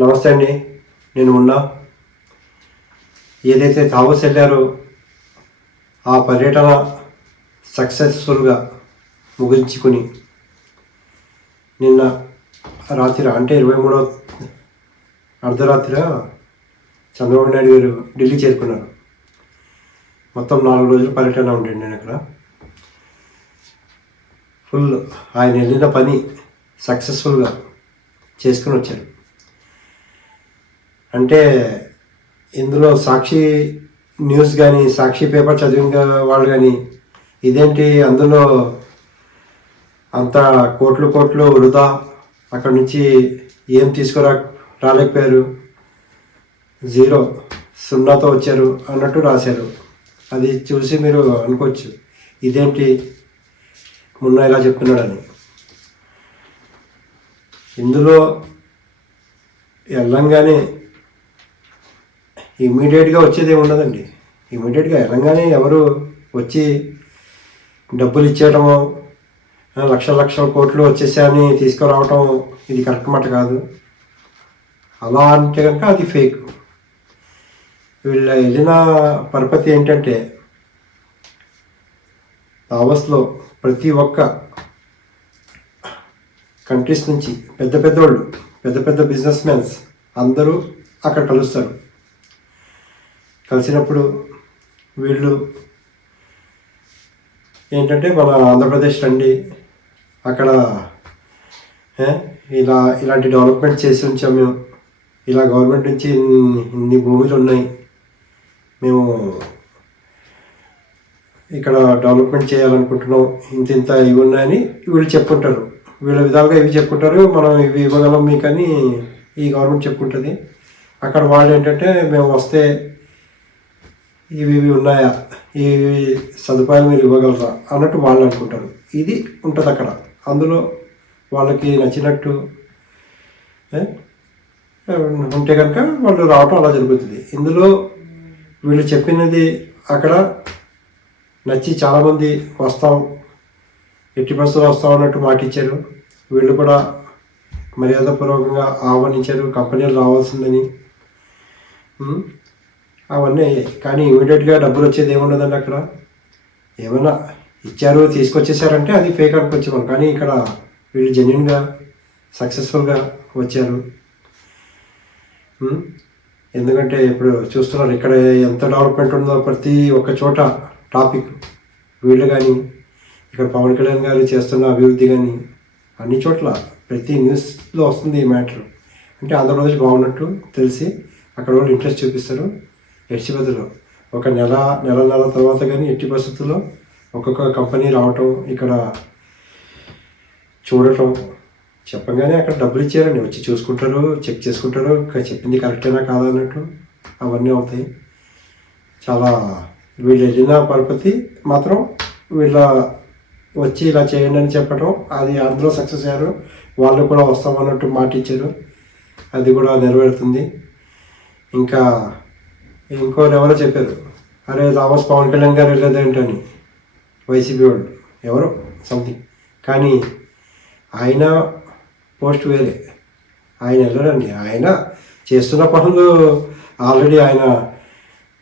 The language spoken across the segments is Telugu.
నమస్తే అండి. నేను ఉన్నా. ఏదైతే దావోస్ వెళ్ళారో ఆ పర్యటన సక్సెస్ఫుల్గా ముగించుకుని నిన్న రాత్రి అంటే 23వ అర్ధరాత్రి చంద్రబాబు నాయుడు గారు ఢిల్లీ చేరుకున్నారు. మొత్తం 4 రోజుల పర్యటన ఉండండి. నేను అక్కడ ఫుల్ ఆయన వెళ్ళిన పని సక్సెస్ఫుల్గా చేసుకుని వచ్చారు. అంటే ఇందులో సాక్షి న్యూస్ కానీ సాక్షి పేపర్ చదివిన వాళ్ళు కానీ ఇదేంటి అందులో అంత కోట్లు వృధా, అక్కడి నుంచి ఏం రాలేకపోయారు, సున్నాతో వచ్చారు అన్నట్టు రాశారు. అది చూసి మీరు అనుకోవచ్చు ఇదేంటి మొన్న ఇలా చెప్తున్నాడని. ఇందులో వెళ్ళంగానే ఇమీడియట్గా వచ్చేది ఏమి ఉండదండి. ఇమీడియట్గా వెళ్ళంగానే ఎవరు వచ్చి డబ్బులు ఇచ్చేయటము, లక్షల కోట్లు వచ్చేసాయని తీసుకురావటం ఇది కరెక్ట్ మాట కాదు. అలా అంటే కనుక అది ఫేక్. వీళ్ళ వెళ్ళిన పరపతి ఏంటంటే దావోస్లో ప్రతి ఒక్క కంట్రీస్ నుంచి పెద్ద బిజినెస్ మ్యాన్స్ అందరూ అక్కడ కలుస్తారు. కలిసినప్పుడు వీళ్ళు ఏంటంటే మన ఆంధ్రప్రదేశ్ రండి, అక్కడ ఇలాంటి డెవలప్మెంట్ చేసి ఉంచాం మేము, ఇలా గవర్నమెంట్ నుంచి ఇన్ని భూములు ఉన్నాయి, మేము ఇక్కడ డెవలప్మెంట్ చేయాలనుకుంటున్నాం, ఇంత ఇవి ఉన్నాయని వీళ్ళు చెప్పుకుంటారు. వీళ్ళ విధాలుగా ఇవి చెప్పుకుంటారు, మనం ఇవి ఇవ్వగలం మీకని ఈ గవర్నమెంట్ చెప్పుకుంటుంది. అక్కడ వాళ్ళు ఏంటంటే మేము వస్తే ఇవి ఉన్నాయా, ఈ సదుపాయాలు మీరు ఇవ్వగలరా అన్నట్టు వాళ్ళు అనుకుంటారు. ఇది ఉంటుంది అక్కడ. అందులో వాళ్ళకి నచ్చినట్టు ఉంటే కనుక వాళ్ళు రావటం అలా జరుగుతుంది. ఇందులో వీళ్ళు చెప్పినది అక్కడ నచ్చి చాలామంది వస్తాం, ఎట్టి పరిస్థితుల్లో వస్తాం అన్నట్టు మాట ఇచ్చారు. వీళ్ళు కూడా మర్యాదపూర్వకంగా ఆహ్వానించారు, కంపెనీలు రావాల్సిందని. అవన్నీ అయ్యాయి. కానీ ఇమీడియట్గా డబ్బులు వచ్చేది ఏమున్నదండి. అక్కడ ఏమైనా ఇచ్చారు తీసుకొచ్చేసారంటే అది ఫేక్ అనుకోవచ్చు మనం. కానీ ఇక్కడ వీళ్ళు జెన్యున్గా సక్సెస్ఫుల్గా వచ్చారు. ఎందుకంటే ఇప్పుడు చూస్తున్నారు ఇక్కడ ఎంత డెవలప్మెంట్ ఉందో ప్రతి ఒక్క చోట టాపిక్. వీళ్ళు కానీ ఇక్కడ పవన్ కళ్యాణ్ గారు చేస్తున్న అభివృద్ధి కానీ అన్ని చోట్ల ప్రతి న్యూస్లో వస్తుంది ఈ మ్యాటర్. అంటే ఆంధ్రప్రదేశ్ బాగున్నట్టు తెలిసి అక్కడ వాళ్ళు ఇంట్రెస్ట్ చూపిస్తారు. ఎట్టి పరిస్థితుల్లో ఒక నెల తర్వాత కానీ ఎట్టి పరిస్థితుల్లో ఒక్కొక్క కంపెనీ రావటం, ఇక్కడ చూడటం, చెప్పగానే అక్కడ డబ్బులు ఇచ్చారండి, వచ్చి చూసుకుంటారు, చెక్ చేసుకుంటారు, చెప్పింది కరెక్టేనా కాదా అన్నట్టు అవన్నీ అవుతాయి. చాలా వీళ్ళు వెళ్ళిన పరపతి మాత్రం వీళ్ళ వచ్చి ఇలా చేయండి అని చెప్పటం, అది అందులో సక్సెస్ అయ్యారు. వాళ్ళు కూడా వస్తామన్నట్టు మాట ఇచ్చారు, అది కూడా నెరవేరుతుంది. ఇంకా ఇంకోరు ఎవరో చెప్పారు, అరే దావోస్ పవన్ కళ్యాణ్ గారు వెళ్ళేదేంటని, వైసీపీ వాళ్ళు ఎవరో సంథింగ్. కానీ ఆయన పోస్ట్ వేరే, ఆయన వెళ్ళరండి. ఆయన చేస్తున్న పనులు ఆల్రెడీ ఆయన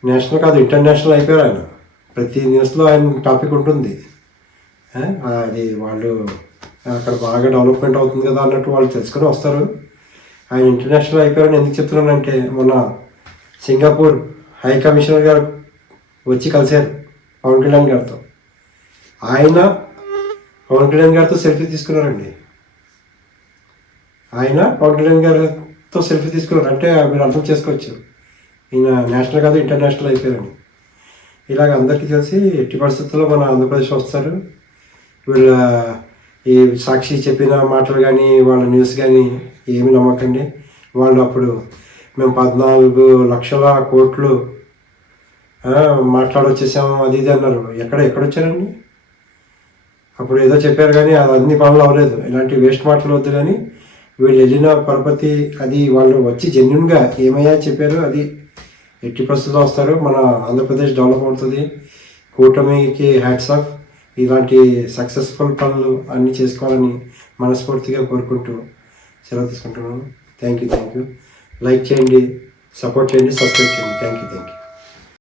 నేషనల్ కాదు ఇంటర్నేషనల్ అయిపోయారు. ఆయన ప్రతి న్యూస్లో ఆయన టాపిక్ ఉంటుంది. అది వాళ్ళు అక్కడ బాగా డెవలప్మెంట్ అవుతుంది కదా అన్నట్టు వాళ్ళు తెలుసుకొని వస్తారు. ఆయన ఇంటర్నేషనల్ అయిపోయారని ఎందుకు చెప్తున్నానంటే, మొన్న సింగపూర్ హై కమిషనర్ గారు వచ్చి కలిశారు పవన్ కళ్యాణ్ గారితో. ఆయన పవన్ కళ్యాణ్ గారితో సెల్ఫీ తీసుకున్నారండి. ఆయన పవన్ కళ్యాణ్ గారితో సెల్ఫీ తీసుకున్నారు. అంటే మీరు అర్థం చేసుకోవచ్చు ఈయన నేషనల్ కాదు ఇంటర్నేషనల్ అయిపోయారని. ఇలాగ అందరికీ తెలిసి ఎట్టి పరిస్థితుల్లో మన ఆంధ్రప్రదేశ్ వస్తారు. వీళ్ళ ఈ సాక్షి చెప్పిన మాటలు కానీ వాళ్ళ న్యూస్ కానీ ఏమి నమ్మకండి. వాళ్ళు అప్పుడు మేము 14 లక్షల కోట్లు మాట్లాడొచ్చేసాము అది ఇది అన్నారు. ఎక్కడొచ్చారండి? అప్పుడు ఏదో చెప్పారు కానీ అది అన్ని పనులు అవ్వలేదు. ఇలాంటి వేస్ట్ మాటలు వద్దు. కానీ వీళ్ళు వెళ్ళిన పరపతి అది వాళ్ళు వచ్చి జెన్యున్గా ఏమయ్యా చెప్పారు, అది ఎట్టి పరిస్థితుల్లో వస్తారు. మన ఆంధ్రప్రదేశ్ డెవలప్ అవుతుంది. కూటమికి హ్యాట్స్ ఆఫ్. ఇలాంటి సక్సెస్ఫుల్ పనులు అన్నీ చేసుకోవాలని మనస్ఫూర్తిగా కోరుకుంటూ సెలవు తీసుకుంటున్నాను. Thank you. లైక్ చేయండి, సపోర్ట్ చేయండి, సబ్స్క్రైబ్ చేయండి. Thank you.